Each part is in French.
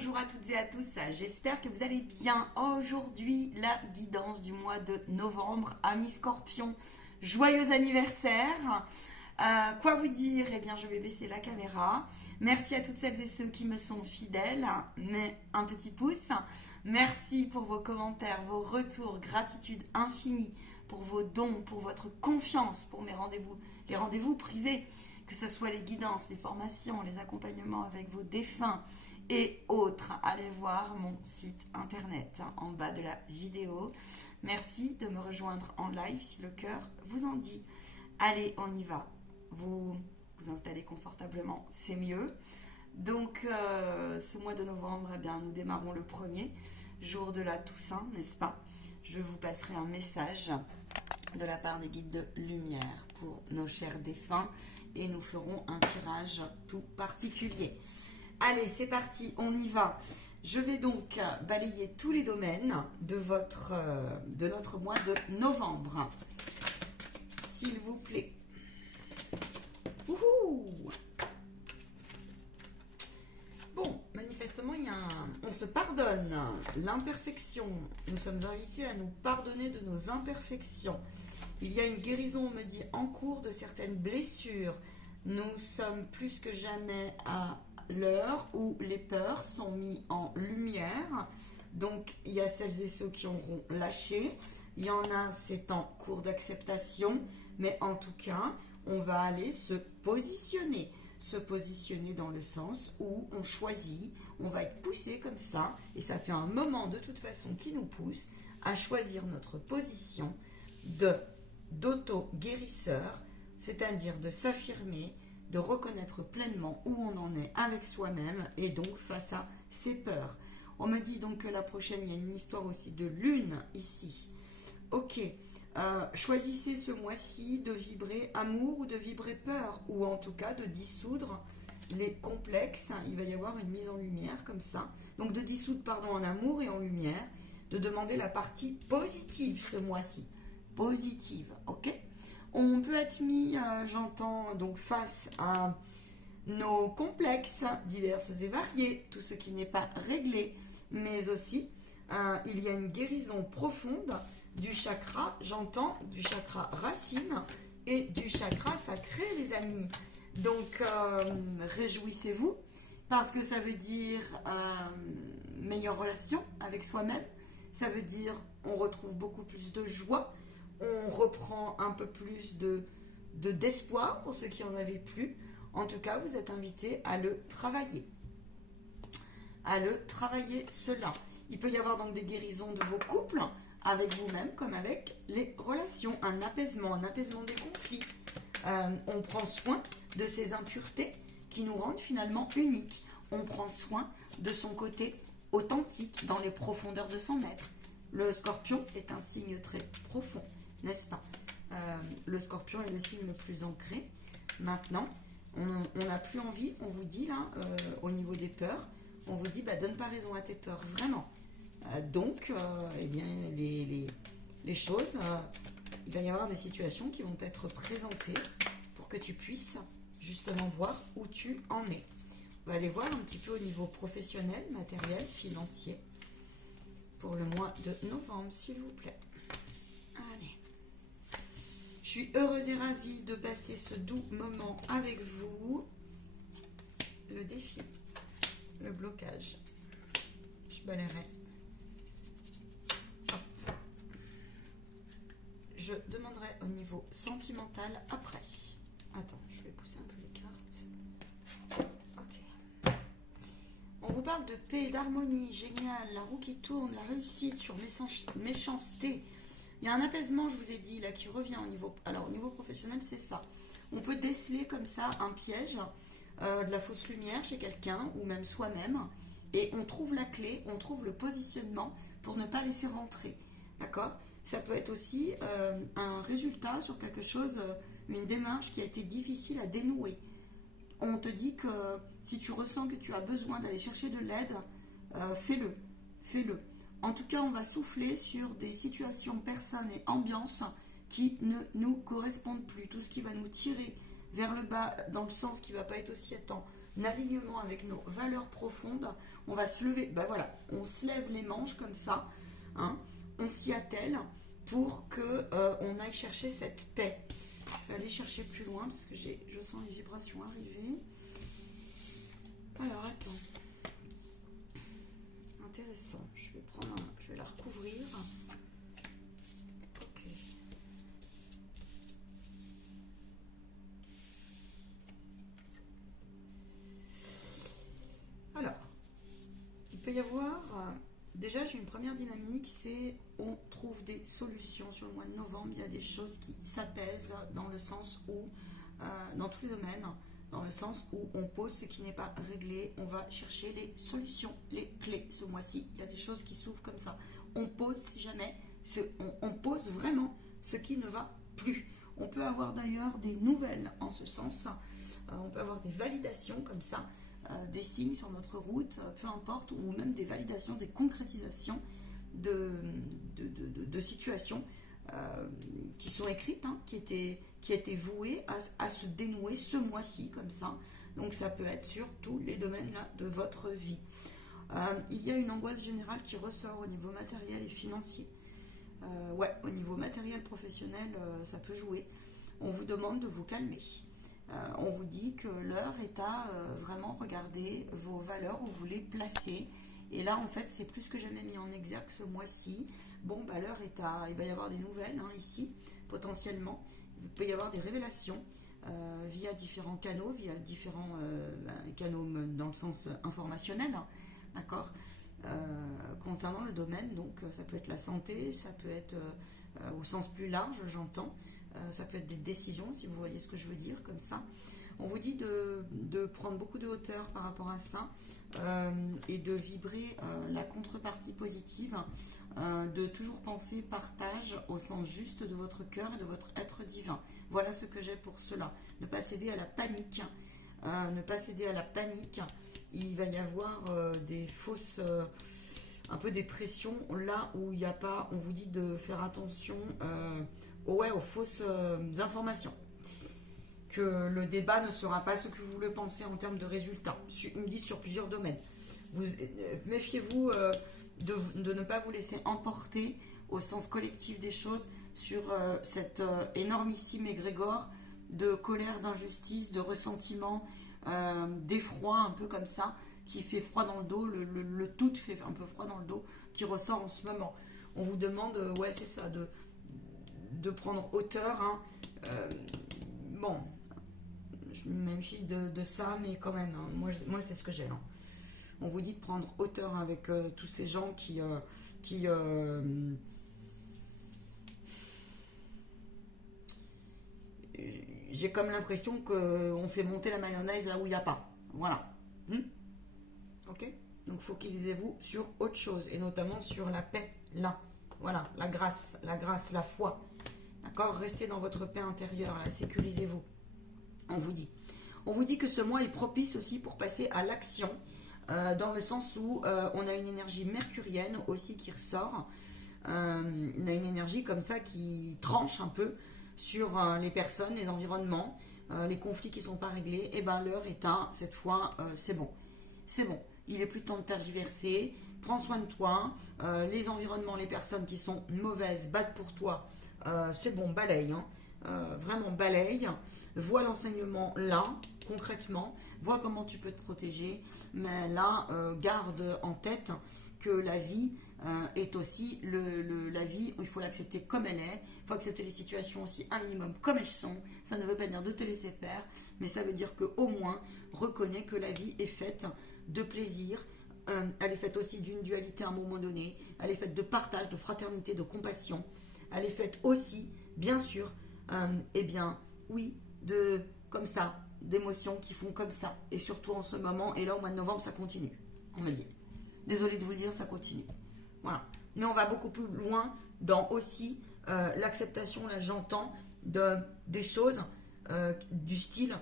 bonjour à toutes et à tous, j'espère que vous allez bien. Aujourd'hui, la guidance du mois de novembre, amis Scorpion, joyeux anniversaire. Quoi vous dire? Eh bien, je vais baisser la caméra. Merci à toutes celles et ceux qui me sont fidèles, mais un petit pouce. Merci pour vos commentaires, vos retours, gratitude infinie pour vos dons, pour votre confiance, pour mes rendez-vous, les rendez-vous privés, que ce soit les guidances, les formations, les accompagnements avec vos défunts et autres. Allez voir mon site internet en bas de la vidéo. Merci de me rejoindre en live si le cœur vous en dit. Allez, on y va. Vous vous installez confortablement, c'est mieux. Donc, ce mois de novembre, eh bien, nous démarrons le premier jour de la Toussaint, n'est-ce pas? Je vous passerai un message de la part des guides de lumière pour nos chers défunts et nous ferons un tirage tout particulier. Allez, c'est parti, on y va. Je vais donc balayer tous les domaines de notre mois de novembre. S'il vous plaît. Ouhou! Bon, manifestement, on se pardonne l'imperfection. Nous sommes invités à nous pardonner de nos imperfections. Il y a une guérison, on me dit, en cours de certaines blessures. Nous sommes plus que jamais à l'heure où les peurs sont mises en lumière. Donc, il y a celles et ceux qui auront lâché. Il y en a, c'est en cours d'acceptation. Mais en tout cas, on va aller se positionner. Se positionner dans le sens où on choisit, on va être poussé comme ça. Et ça fait un moment de toute façon qui nous pousse à choisir notre position d'auto-guérisseur. C'est-à-dire de s'affirmer, de reconnaître pleinement où on en est avec soi-même et donc face à ses peurs. On me dit donc que la prochaine, il y a une histoire aussi de lune ici. Ok, choisissez ce mois-ci de vibrer amour ou de vibrer peur, ou en tout cas de dissoudre les complexes. Il va y avoir une mise en lumière comme ça. Donc de dissoudre, pardon, en amour et en lumière, de demander la partie positive ce mois-ci. Positive, ok? On peut être mis, j'entends, donc face à nos complexes divers et variés, tout ce qui n'est pas réglé, mais aussi il y a une guérison profonde du chakra, j'entends, du chakra racine et du chakra sacré, les amis. Donc, réjouissez-vous, parce que ça veut dire meilleure relation avec soi-même, ça veut dire on retrouve beaucoup plus de joie, on reprend un peu plus d'espoir pour ceux qui en avaient plus. En tout cas, vous êtes invités à le travailler. Cela. Il peut y avoir donc des guérisons de vos couples, avec vous-même comme avec les relations, un apaisement des conflits. On prend soin de ces impuretés qui nous rendent finalement uniques. On prend soin de son côté authentique dans les profondeurs de son être. Le scorpion est un signe très profond, n'est-ce pas? Le scorpion est le signe le plus ancré. Maintenant, on n'a plus envie, on vous dit là, au niveau des peurs, on vous dit, donne pas raison à tes peurs, vraiment. Donc, eh bien, les choses, il va y avoir des situations qui vont être présentées pour que tu puisses justement voir où tu en es. On va aller voir un petit peu au niveau professionnel, matériel, financier, pour le mois de novembre, s'il vous plaît. Allez. Je suis heureuse et ravie de passer ce doux moment avec vous. Le défi, le blocage. Je balayerai. Je demanderai au niveau sentimental après. Attends, je vais pousser un peu les cartes. Ok. On vous parle de paix, d'harmonie, génial, la roue qui tourne, la réussite sur méchanceté. Il y a un apaisement, je vous ai dit, là, qui revient au niveau... Alors, au niveau professionnel, c'est ça. On peut déceler comme ça un piège, de la fausse lumière chez quelqu'un, ou même soi-même, et on trouve la clé, on trouve le positionnement pour ne pas laisser rentrer. D'accord ? Ça peut être aussi un résultat sur quelque chose, une démarche qui a été difficile à dénouer. On te dit que si tu ressens que tu as besoin d'aller chercher de l'aide, fais-le. En tout cas, on va souffler sur des situations, personnes et ambiances qui ne nous correspondent plus. Tout ce qui va nous tirer vers le bas dans le sens qui ne va pas être aussi alignement avec nos valeurs profondes, on va se lever, ben voilà, on se lève les manches comme ça, hein, on s'y attelle pour que on aille chercher cette paix. Je vais aller chercher plus loin parce que je sens les vibrations arriver. Alors attends. Intéressant. Je vais la recouvrir. Ok. Alors, il peut y avoir. Déjà, j'ai une première dynamique, c'est on trouve des solutions sur le mois de novembre. Il y a des choses qui s'apaisent dans le sens où, dans tous les domaines, dans le sens où on pose ce qui n'est pas réglé, on va chercher les solutions, les clés. Ce mois-ci, il y a des choses qui s'ouvrent comme ça. On pose jamais, on pose vraiment ce qui ne va plus. On peut avoir d'ailleurs des nouvelles en ce sens. On peut avoir des validations comme ça, des signes sur notre route, peu importe, ou même des validations, des concrétisations de situations qui sont écrites, hein, qui étaient vouées à se dénouer ce mois-ci, comme ça. Donc ça peut être sur tous les domaines là, de votre vie. Il y a une angoisse générale qui ressort au niveau matériel et financier. Ouais, au niveau matériel professionnel, ça peut jouer. On vous demande de vous calmer. On vous dit que l'heure est à vraiment regarder vos valeurs, où vous les placez. Et là, en fait, c'est plus que jamais mis en exergue ce mois-ci. Bon, bah, l'heure est à... Il va y avoir des nouvelles, hein, ici, potentiellement. Il peut y avoir des révélations via différents canaux, via différents canaux dans le sens informationnel, hein, d'accord, concernant le domaine. Donc, ça peut être la santé, ça peut être au sens plus large, j'entends. Ça peut être des décisions, si vous voyez ce que je veux dire, comme ça. On vous dit de prendre beaucoup de hauteur par rapport à ça et de vibrer la contrepartie positive, de toujours penser partage au sens juste de votre cœur et de votre être divin. Voilà ce que j'ai pour cela. Ne pas céder à la panique. Ne pas céder à la panique. Il va y avoir des fausses... un peu des pressions là où il n'y a pas... On vous dit de faire attention... aux fausses informations. Que le débat ne sera pas ce que vous le pensez en termes de résultats. Il me dit sur plusieurs domaines. Méfiez-vous de ne pas vous laisser emporter au sens collectif des choses sur cette énormissime égrégore de colère, d'injustice, de ressentiment, d'effroi, un peu comme ça, qui fait froid dans le dos, le tout fait un peu froid dans le dos, qui ressort en ce moment. On vous demande, ouais c'est ça, de prendre hauteur, hein. Bon, je me méfie de ça, mais quand même, hein, moi c'est ce que j'ai. Hein. On vous dit de prendre hauteur avec tous ces gens qui j'ai comme l'impression qu'on fait monter la mayonnaise là où il n'y a pas. Voilà. Ok. Donc focalisez-vous sur autre chose, et notamment sur la paix, là. Voilà, la grâce, la foi. D'accord, restez dans votre paix intérieure, là, sécurisez-vous. On vous dit que ce mois est propice aussi pour passer à l'action, dans le sens où on a une énergie mercurienne aussi qui ressort. On a une énergie comme ça qui tranche un peu sur les personnes, les environnements, les conflits qui ne sont pas réglés. Et bien l'heure est à, cette fois, c'est bon. C'est bon, il est plus temps de tergiverser. Prends soin de toi. Les environnements, les personnes qui sont mauvaises, battent pour toi. C'est bon, balaye, hein. Vraiment balaye, vois l'enseignement là, concrètement, vois comment tu peux te protéger, mais là, garde en tête que la vie est aussi, la vie, il faut l'accepter comme elle est, il faut accepter les situations aussi un minimum comme elles sont. Ça ne veut pas dire de te laisser faire, mais ça veut dire qu'au moins, reconnais que la vie est faite de plaisir. Elle est faite aussi d'une dualité à un moment donné, elle est faite de partage, de fraternité, de compassion, elle est faite aussi, bien sûr, eh bien, oui, comme ça, d'émotions qui font comme ça, et surtout en ce moment, et là au mois de novembre, ça continue, on me dit. Désolée de vous le dire, ça continue. Voilà. Mais on va beaucoup plus loin dans aussi l'acceptation, là j'entends, des choses du style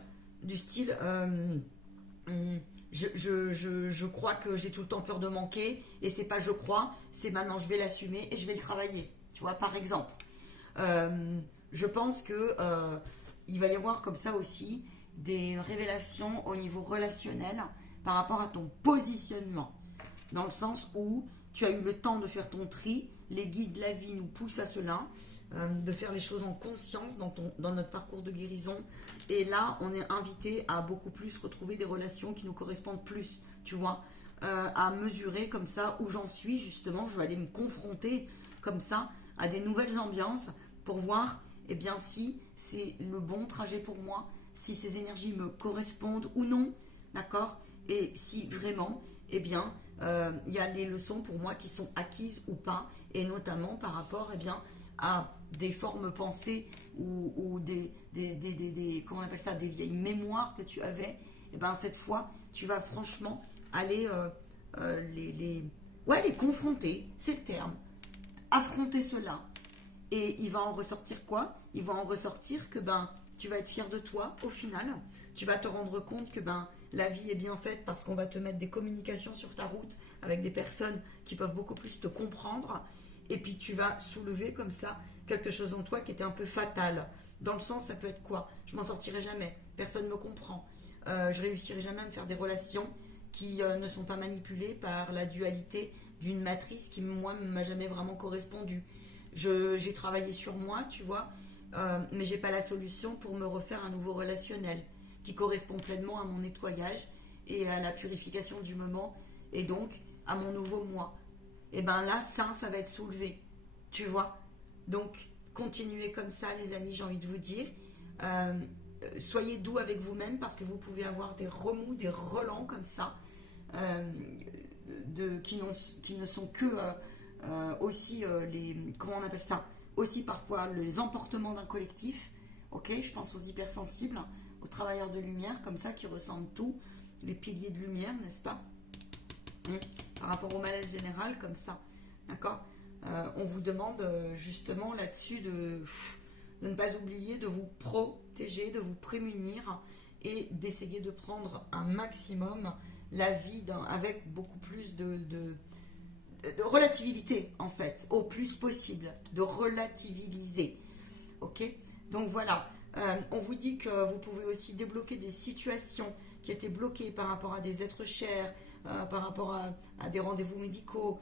je crois que j'ai tout le temps peur de manquer, et c'est pas je crois, c'est maintenant je vais l'assumer et je vais le travailler. Tu vois, par exemple. Je pense que il va y avoir comme ça aussi des révélations au niveau relationnel par rapport à ton positionnement. Dans le sens où tu as eu le temps de faire ton tri, les guides de la vie nous poussent à cela, de faire les choses en conscience dans notre parcours de guérison. Et là, on est invité à beaucoup plus retrouver des relations qui nous correspondent plus, tu vois, à mesurer comme ça où j'en suis justement. Je vais aller me confronter comme ça à des nouvelles ambiances pour voir eh bien, si c'est le bon trajet pour moi, si ces énergies me correspondent ou non, d'accord? Et si vraiment, eh bien, il y a des leçons pour moi qui sont acquises ou pas, et notamment par rapport eh bien, à des formes pensées ou comment on appelle ça, des vieilles mémoires que tu avais. Et ben cette fois, tu vas franchement aller les confronter, c'est le terme, affronter cela. Et il va en ressortir quoi? Il va en ressortir que ben tu vas être fier de toi au final. Tu vas te rendre compte que ben la vie est bien faite parce qu'on va te mettre des communications sur ta route avec des personnes qui peuvent beaucoup plus te comprendre. Et puis tu vas soulever comme ça quelque chose en toi qui était un peu fatal. Dans le sens, ça peut être quoi? Je m'en sortirai jamais, personne ne me comprend. Je réussirai jamais à me faire des relations qui ne sont pas manipulées par la dualité d'une matrice qui, moi, ne m'a jamais vraiment correspondu. J'ai travaillé sur moi, tu vois, mais j'ai pas la solution pour me refaire un nouveau relationnel qui correspond pleinement à mon nettoyage et à la purification du moment et donc à mon nouveau moi. Et ben là, ça va être soulevé, tu vois. Donc, continuez comme ça, les amis, j'ai envie de vous dire. Soyez doux avec vous-même parce que vous pouvez avoir des remous, des relents comme ça, qui ne sont que aussi comment on appelle ça, aussi parfois les emportements d'un collectif. Ok, je pense aux hypersensibles, aux travailleurs de lumière, comme ça, qui ressentent tout, les piliers de lumière, n'est-ce pas? Par rapport au malaise général, comme ça, d'accord? On vous demande justement là-dessus de ne pas oublier de vous protéger, de vous prémunir et d'essayer de prendre un maximum la vie avec beaucoup plus de relativité, en fait, au plus possible, de relativiser. Ok? Donc voilà, on vous dit que vous pouvez aussi débloquer des situations qui étaient bloquées par rapport à des êtres chers, par rapport à des rendez-vous médicaux,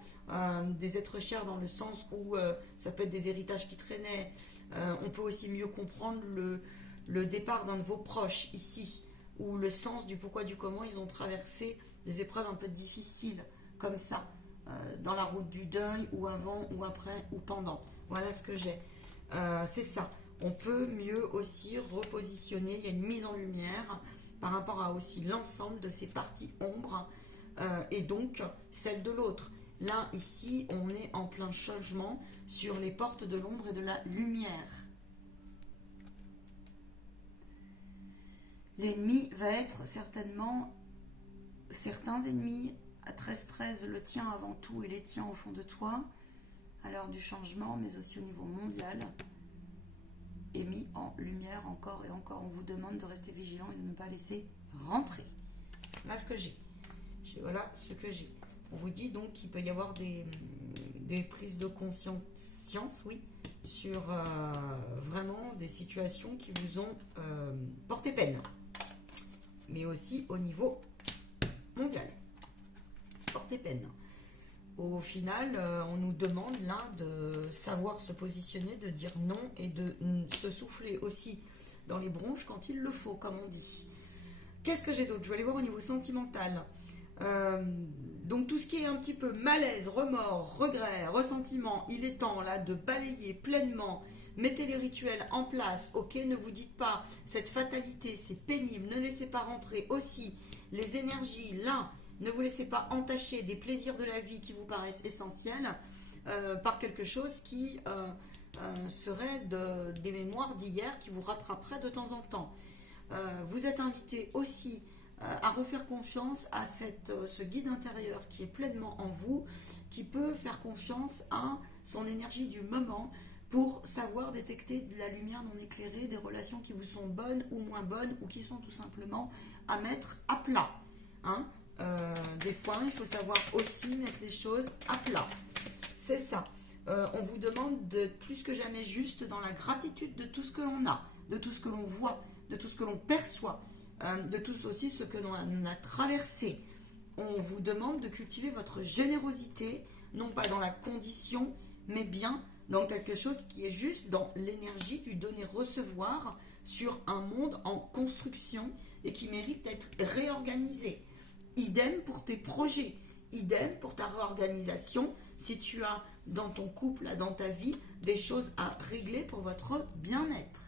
des êtres chers dans le sens où ça peut être des héritages qui traînaient. On peut aussi mieux comprendre le départ d'un de vos proches ici, ou le sens du pourquoi, du comment ils ont traversé des épreuves un peu difficiles, comme ça, dans la route du deuil, ou avant, ou après, ou pendant. Voilà ce que j'ai. C'est ça. On peut mieux aussi repositionner, il y a une mise en lumière par rapport à aussi l'ensemble de ces parties ombres et donc celle de l'autre. Là, ici, on est en plein changement sur les portes de l'ombre et de la lumière. L'ennemi va être certainement certains ennemis à 13-13, le tien avant tout et les tiens au fond de toi, à l'heure du changement, mais aussi au niveau mondial, est mis en lumière encore et encore. On vous demande de rester vigilant et de ne pas laisser rentrer. Voilà ce que j'ai. Voilà ce que j'ai. On vous dit donc qu'il peut y avoir des prises de conscience, oui, sur vraiment des situations qui vous ont porté peine. Mais aussi au niveau mondial. Porté peine. Au final, on nous demande là de savoir se positionner, de dire non et de se souffler aussi dans les bronches quand il le faut, comme on dit. Qu'est-ce que j'ai d'autre? Je vais aller voir au niveau sentimental. Donc tout ce qui est un petit peu malaise, remords, regrets, ressentiment, il est temps là de balayer pleinement. Mettez les rituels en place, ok? Ne vous dites pas cette fatalité, c'est pénible. Ne laissez pas rentrer aussi les énergies là. Ne vous laissez pas entacher des plaisirs de la vie qui vous paraissent essentiels par quelque chose qui serait des mémoires d'hier qui vous rattraperaient de temps en temps. Vous êtes invité aussi à refaire confiance à ce guide intérieur qui est pleinement en vous, qui peut faire confiance à son énergie du moment pour savoir détecter de la lumière non éclairée, des relations qui vous sont bonnes ou moins bonnes ou qui sont tout simplement à mettre à plat. Hein? Des fois, il faut savoir aussi mettre les choses à plat. C'est ça. On vous demande d'être plus que jamais juste dans la gratitude de tout ce que l'on a, de tout ce que l'on voit, de tout ce que l'on perçoit. de tout aussi ce que l'on a traversé. On vous demande de cultiver votre générosité, non pas dans la condition, mais bien dans quelque chose qui est juste dans l'énergie du donner-recevoir sur un monde en construction et qui mérite d'être réorganisé. Idem pour tes projets, idem pour ta réorganisation si tu as dans ton couple, dans ta vie, des choses à régler pour votre bien-être.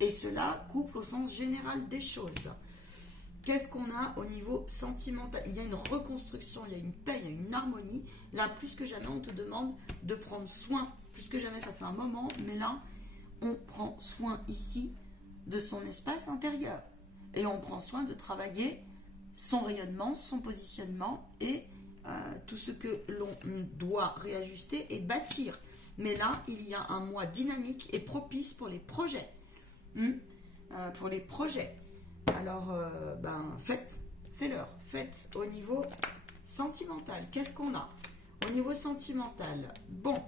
Et cela, couple au sens général des choses. Qu'est-ce qu'on a au niveau sentimental? Il y a une reconstruction, il y a une paix, il y a une harmonie. Là, plus que jamais, on te demande de prendre soin. Plus que jamais, ça fait un moment, mais là, on prend soin ici de son espace intérieur. Et on prend soin de travailler son rayonnement, son positionnement et tout ce que l'on doit réajuster et bâtir. Mais là, il y a un mois dynamique et propice pour les projets. Pour les projets. Alors, faites, c'est l'heure. Faites au niveau sentimental. Qu'est-ce qu'on a? Au niveau sentimental, bon.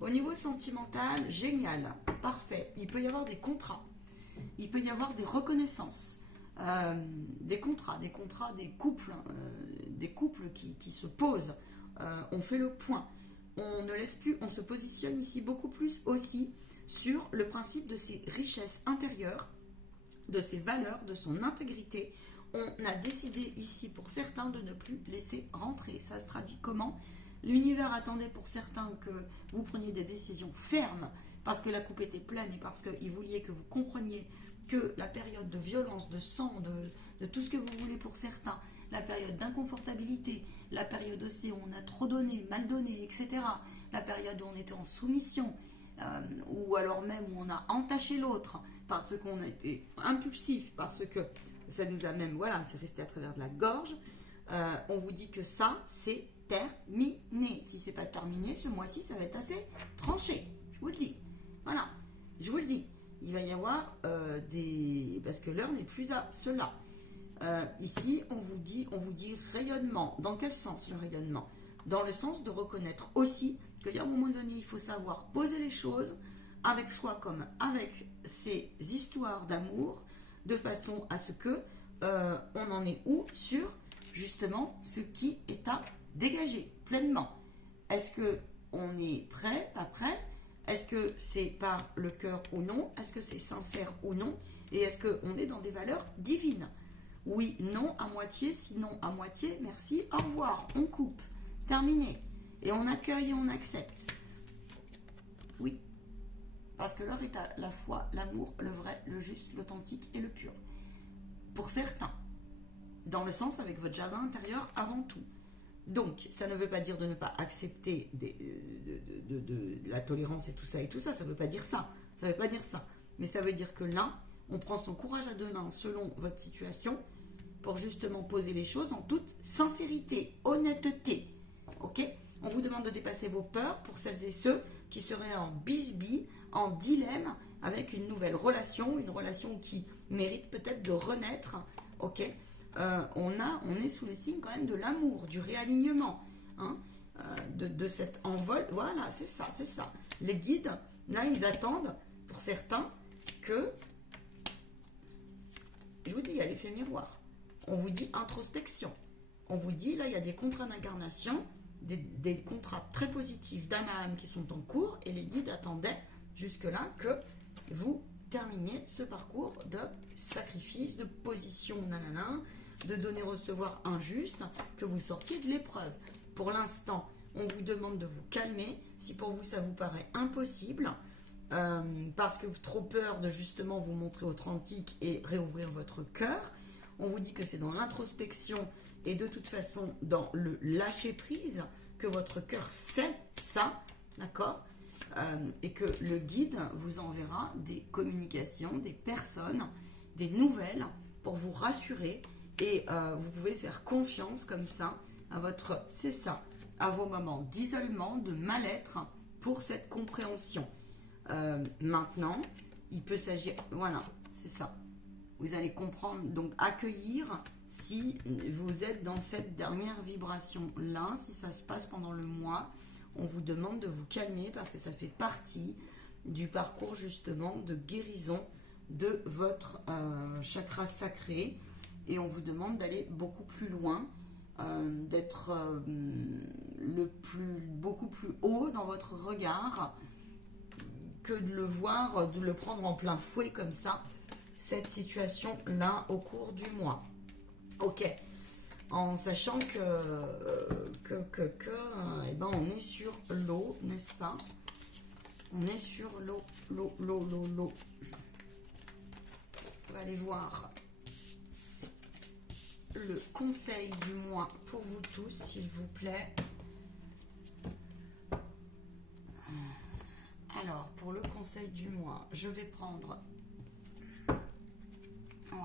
Au niveau sentimental, génial, parfait. Il peut y avoir des contrats. Il peut y avoir des reconnaissances. Des contrats, des couples qui se posent. On fait le point. On ne laisse plus, on se positionne ici beaucoup plus aussi sur le principe de ses richesses intérieures, de ses valeurs, de son intégrité. On a décidé ici pour certains de ne plus laisser rentrer. Ça se traduit comment? L'univers attendait pour certains que vous preniez des décisions fermes parce que la coupe était pleine et parce qu'il voulait que vous compreniez que la période de violence, de sang, de tout ce que vous voulez pour certains, la période d'inconfortabilité, la période aussi où on a trop donné, mal donné, etc., la période où on était en soumission, ou alors même où on a entaché l'autre parce qu'on a été impulsif, parce que ça nous a même, voilà, c'est resté à travers de la gorge, on vous dit que ça, c'est terminé. Si c'est pas terminé, ce mois-ci, ça va être assez tranché, je vous le dis. Voilà, je vous le dis. Il va y avoir parce que l'heure n'est plus à cela. Ici, on vous dit rayonnement. Dans quel sens le rayonnement? Dans le sens de reconnaître aussi qu'il y a un moment donné, il faut savoir poser les choses avec soi comme avec ses histoires d'amour, de façon à ce que on en est où sur justement ce qui est à dégager pleinement. Est-ce que on est prêt, pas prêt? Est-ce que c'est par le cœur ou non? Est-ce que c'est sincère ou non? Et est-ce qu'on est dans des valeurs divines? Oui, non, à moitié, sinon à moitié, merci, au revoir, on coupe, terminé. Et on accueille et on accepte. Oui, parce que l'heure est à la fois l'amour, le vrai, le juste, l'authentique et le pur. Pour certains, dans le sens avec votre jardin intérieur avant tout. Donc, ça ne veut pas dire de ne pas accepter de la tolérance et tout ça, ça ne veut pas dire ça. Ça ne veut pas dire ça. Mais ça veut dire que là, on prend son courage à deux mains selon votre situation pour justement poser les choses en toute sincérité, honnêteté. Ok? On vous demande de dépasser vos peurs pour celles et ceux qui seraient en bisbille, en dilemme avec une nouvelle relation, une relation qui mérite peut-être de renaître. Ok? On est sous le signe quand même de l'amour, du réalignement, hein, de cet envol. Voilà, c'est ça. Les guides, là, ils attendent, pour certains, que, je vous dis, il y a l'effet miroir. On vous dit introspection. On vous dit, là, il y a des contrats d'incarnation, des contrats très positifs d'âme à âme qui sont en cours, et les guides attendaient jusque-là que vous terminiez ce parcours de sacrifice, de position, nanana, de donner-recevoir injuste, que vous sortiez de l'épreuve. Pour l'instant, on vous demande de vous calmer. Si pour vous, ça vous paraît impossible, parce que vous avez trop peur de justement vous montrer authentique et réouvrir votre cœur, on vous dit que c'est dans l'introspection et de toute façon dans le lâcher-prise que votre cœur sait ça, d'accord, et que le guide vous enverra des communications, des personnes, des nouvelles pour vous rassurer. Et vous pouvez faire confiance comme ça à votre, c'est ça, à vos moments d'isolement, de mal-être pour cette compréhension. Maintenant, il peut s'agir, voilà, c'est ça. Vous allez comprendre, donc accueillir si vous êtes dans cette dernière vibration-là, si ça se passe pendant le mois, on vous demande de vous calmer parce que ça fait partie du parcours justement de guérison de votre chakra sacré. Et on vous demande d'aller beaucoup plus loin, d'être beaucoup plus haut dans votre regard, que de le voir, de le prendre en plein fouet comme ça, cette situation-là au cours du mois. Ok, en sachant eh ben on est sur l'eau, n'est-ce pas? On est sur l'eau. On va aller voir le conseil du mois pour vous tous, s'il vous plaît. Alors, pour le conseil du mois, je vais prendre... Ouais.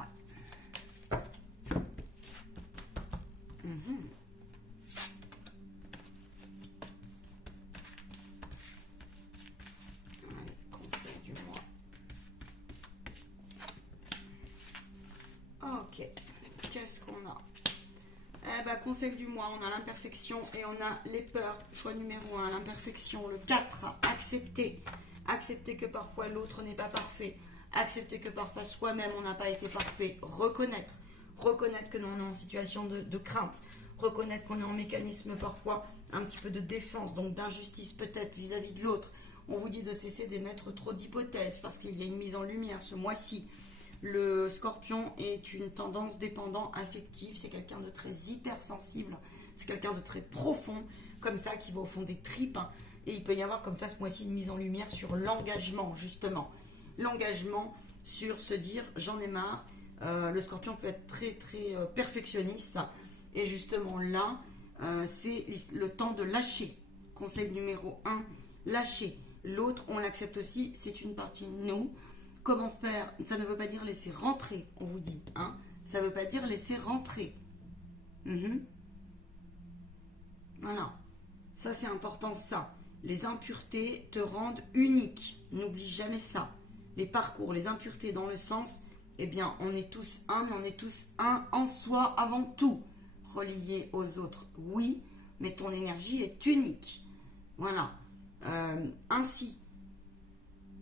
Allez, conseil du mois. Ok. Qu'est-ce qu'on a? Eh ben, conseil du mois, on a l'imperfection et on a les peurs. Choix numéro 1, l'imperfection. Le 4, accepter. Accepter que parfois l'autre n'est pas parfait. Accepter que parfois soi-même on n'a pas été parfait. Reconnaître. Reconnaître que nous on est en situation de crainte. Reconnaître qu'on est en mécanisme parfois un petit peu de défense, donc d'injustice peut-être vis-à-vis de l'autre. On vous dit de cesser d'émettre trop d'hypothèses parce qu'il y a une mise en lumière ce mois-ci. Le scorpion est une tendance dépendant affective, c'est quelqu'un de très hypersensible, c'est quelqu'un de très profond, comme ça, qui va au fond des tripes, hein. Et il peut y avoir comme ça ce mois-ci une mise en lumière sur l'engagement, justement. L'engagement sur se dire, j'en ai marre. Le scorpion peut être très très perfectionniste, et justement là, c'est le temps de lâcher. Conseil numéro 1, lâcher. L'autre, on l'accepte aussi, c'est une partie de nous. Comment faire? Ça ne veut pas dire laisser rentrer, on vous dit. Hein? Ça ne veut pas dire laisser rentrer. Voilà. Ça, c'est important, ça. Les impuretés te rendent unique. N'oublie jamais ça. Les parcours, les impuretés dans le sens, eh bien, on est tous un, mais on est tous un en soi avant tout. Relié aux autres, oui, mais ton énergie est unique. Voilà. Ainsi,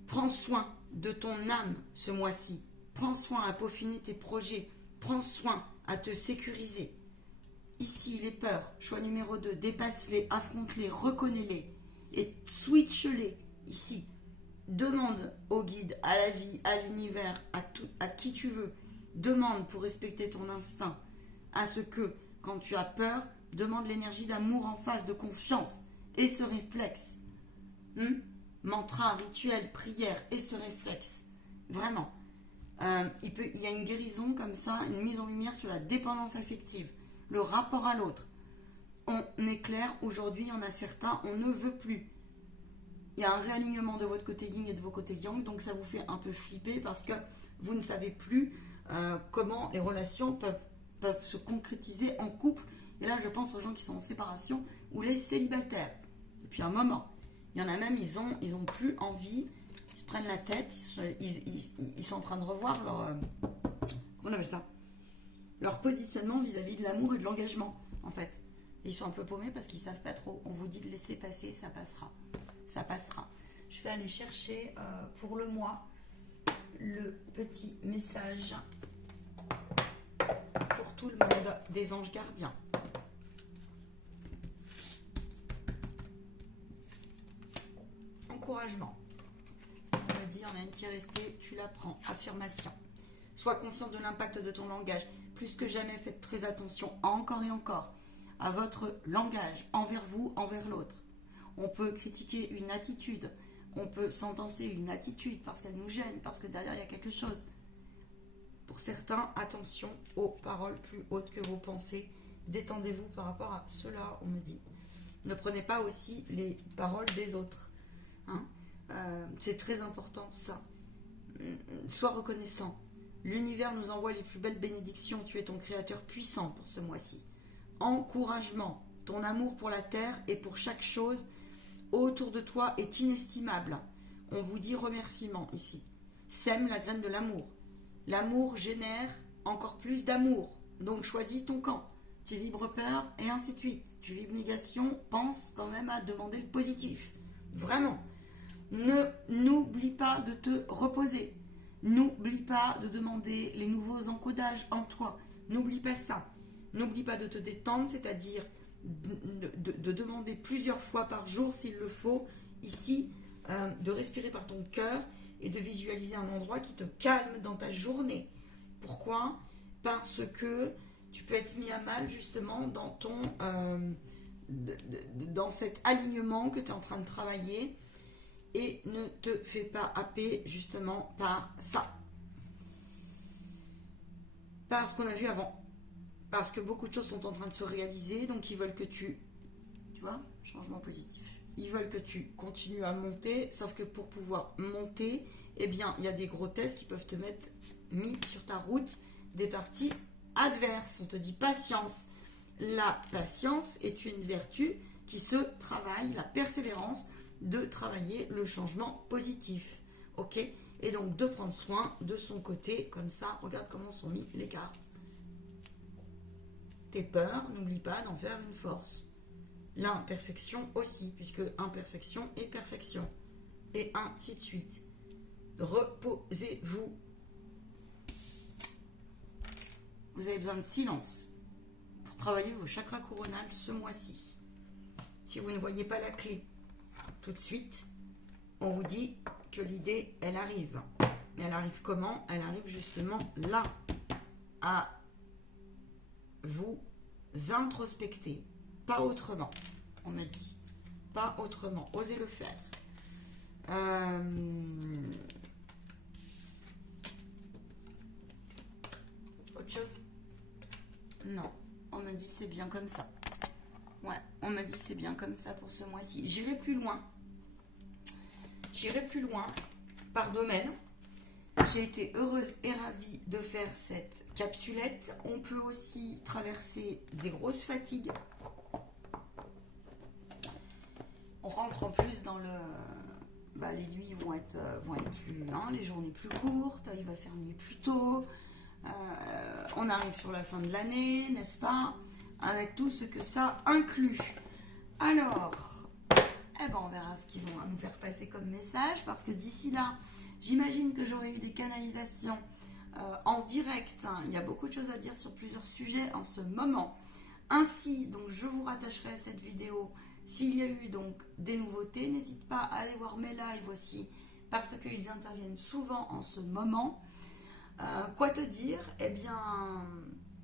prends soin de ton âme ce mois-ci. Prends soin à peaufiner tes projets. Prends soin à te sécuriser. Ici, les peurs, choix numéro 2, dépasse-les, affronte-les, reconnais-les et switch-les. Ici, demande au guide, à la vie, à l'univers, à qui tu veux. Demande pour respecter ton instinct. À ce que, quand tu as peur, demande l'énergie d'amour en face, de confiance. Et ce réflexe. Mantra, rituel, prière et ce réflexe. Vraiment. Il y a une guérison comme ça, une mise en lumière sur la dépendance affective, le rapport à l'autre. On est clair, aujourd'hui, il y en a certains, on ne veut plus. Il y a un réalignement de votre côté yin et de vos côtés yang, donc ça vous fait un peu flipper parce que vous ne savez plus comment les relations peuvent se concrétiser en couple. Et là, je pense aux gens qui sont en séparation ou les célibataires depuis un moment. Il y en a même, ils ont plus envie, ils se prennent la tête, ils sont en train de revoir comment on appelle ça, leur positionnement vis-à-vis de l'amour et de l'engagement, en fait. Et ils sont un peu paumés parce qu'ils ne savent pas trop. On vous dit de laisser passer, ça passera. Ça passera. Je vais aller chercher pour le mois le petit message pour tout le monde des anges gardiens. Encouragement. On me dit, il y en a une qui est restée, tu la prends. Affirmation. Sois conscient de l'impact de ton langage. Plus que jamais, faites très attention, encore et encore, à votre langage, envers vous, envers l'autre. On peut critiquer une attitude, on peut sentencer une attitude parce qu'elle nous gêne, parce que derrière, il y a quelque chose. Pour certains, attention aux paroles plus hautes que vos pensées. Détendez-vous par rapport à cela, on me dit. Ne prenez pas aussi les paroles des autres. Hein, c'est très important ça. Sois reconnaissant. L'univers nous envoie les plus belles bénédictions. Tu es ton créateur puissant pour ce mois-ci. Encouragement. Ton amour pour la terre et pour chaque chose autour de toi est inestimable. On vous dit remerciement ici. Sème la graine de l'amour. L'amour génère encore plus d'amour. Donc choisis ton camp. Tu vibres peur et ainsi de suite. Tu vibres négation, pense quand même à demander le positif. Vraiment. N'oublie pas de te reposer. N'oublie pas de demander les nouveaux encodages en toi. N'oublie pas ça. N'oublie pas de te détendre, c'est-à-dire de demander plusieurs fois par jour s'il le faut, ici, de respirer par ton cœur et de visualiser un endroit qui te calme dans ta journée. Pourquoi? Parce que tu peux être mis à mal justement dans cet alignement que tu es en train de travailler, et ne te fais pas happer justement par ça. Par ce qu'on a vu avant. Parce que beaucoup de choses sont en train de se réaliser, donc ils veulent que tu vois, changement positif. Ils veulent que tu continues à monter, sauf que pour pouvoir monter, eh bien, il y a des gros tests qui peuvent te mettre mis sur ta route des parties adverses. On te dit patience. La patience est une vertu qui se travaille, la persévérance de travailler le changement positif. Ok? Et donc de prendre soin de son côté, comme ça, regarde comment sont mis les cartes. Tes peurs, n'oublie pas d'en faire une force. L'imperfection aussi, puisque imperfection est perfection. Et ainsi de suite. Reposez-vous. Vous avez besoin de silence pour travailler vos chakras coronales ce mois-ci. Si vous ne voyez pas la clé tout de suite, on vous dit que l'idée, elle arrive. Mais elle arrive comment? Elle arrive justement là, à vous introspecter. Pas autrement, on m'a dit. Pas autrement. Osez le faire. Autre chose? Non. On m'a dit c'est bien comme ça. Ouais, on m'a dit c'est bien comme ça pour ce mois-ci. J'irai plus loin. J'irai plus loin par domaine. J'ai été heureuse et ravie de faire cette capsulette. On peut aussi traverser des grosses fatigues. On rentre en plus dans le... les nuits vont être plus... les journées plus courtes. Il va faire nuit plus tôt. On arrive sur la fin de l'année, n'est-ce pas? Avec tout ce que ça inclut. Alors, on verra ce qu'ils vont nous faire passer comme message, parce que d'ici là, j'imagine que j'aurai eu des canalisations en direct. Il y a beaucoup de choses à dire sur plusieurs sujets en ce moment. Ainsi, donc, je vous rattacherai à cette vidéo s'il y a eu donc des nouveautés. N'hésite pas à aller voir mes lives aussi, parce qu'ils interviennent souvent en ce moment. Quoi te dire? Eh bien,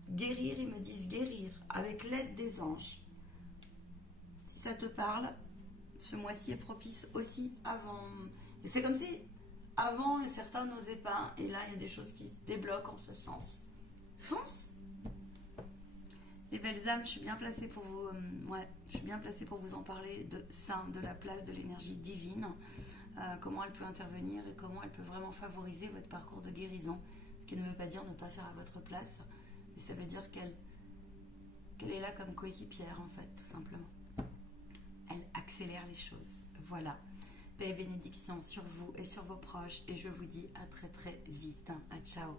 guérir, ils me disent guérir avec l'aide des anges. Si ça te parle, ce mois-ci est propice aussi avant. Et c'est comme si avant, certains n'osaient pas, et là, il y a des choses qui se débloquent en ce sens. Fonce! Les belles âmes, je suis bien placée pour vous. Je suis bien placée pour vous en parler de ça, de la place de l'énergie divine, comment elle peut intervenir et comment elle peut vraiment favoriser votre parcours de guérison. Ce qui ne veut pas dire ne pas faire à votre place, mais ça veut dire qu'elle est là comme coéquipière, en fait, tout simplement. Elle accélère les choses. Voilà. Paix et bénédiction sur vous et sur vos proches, et je vous dis à très très vite. À ciao.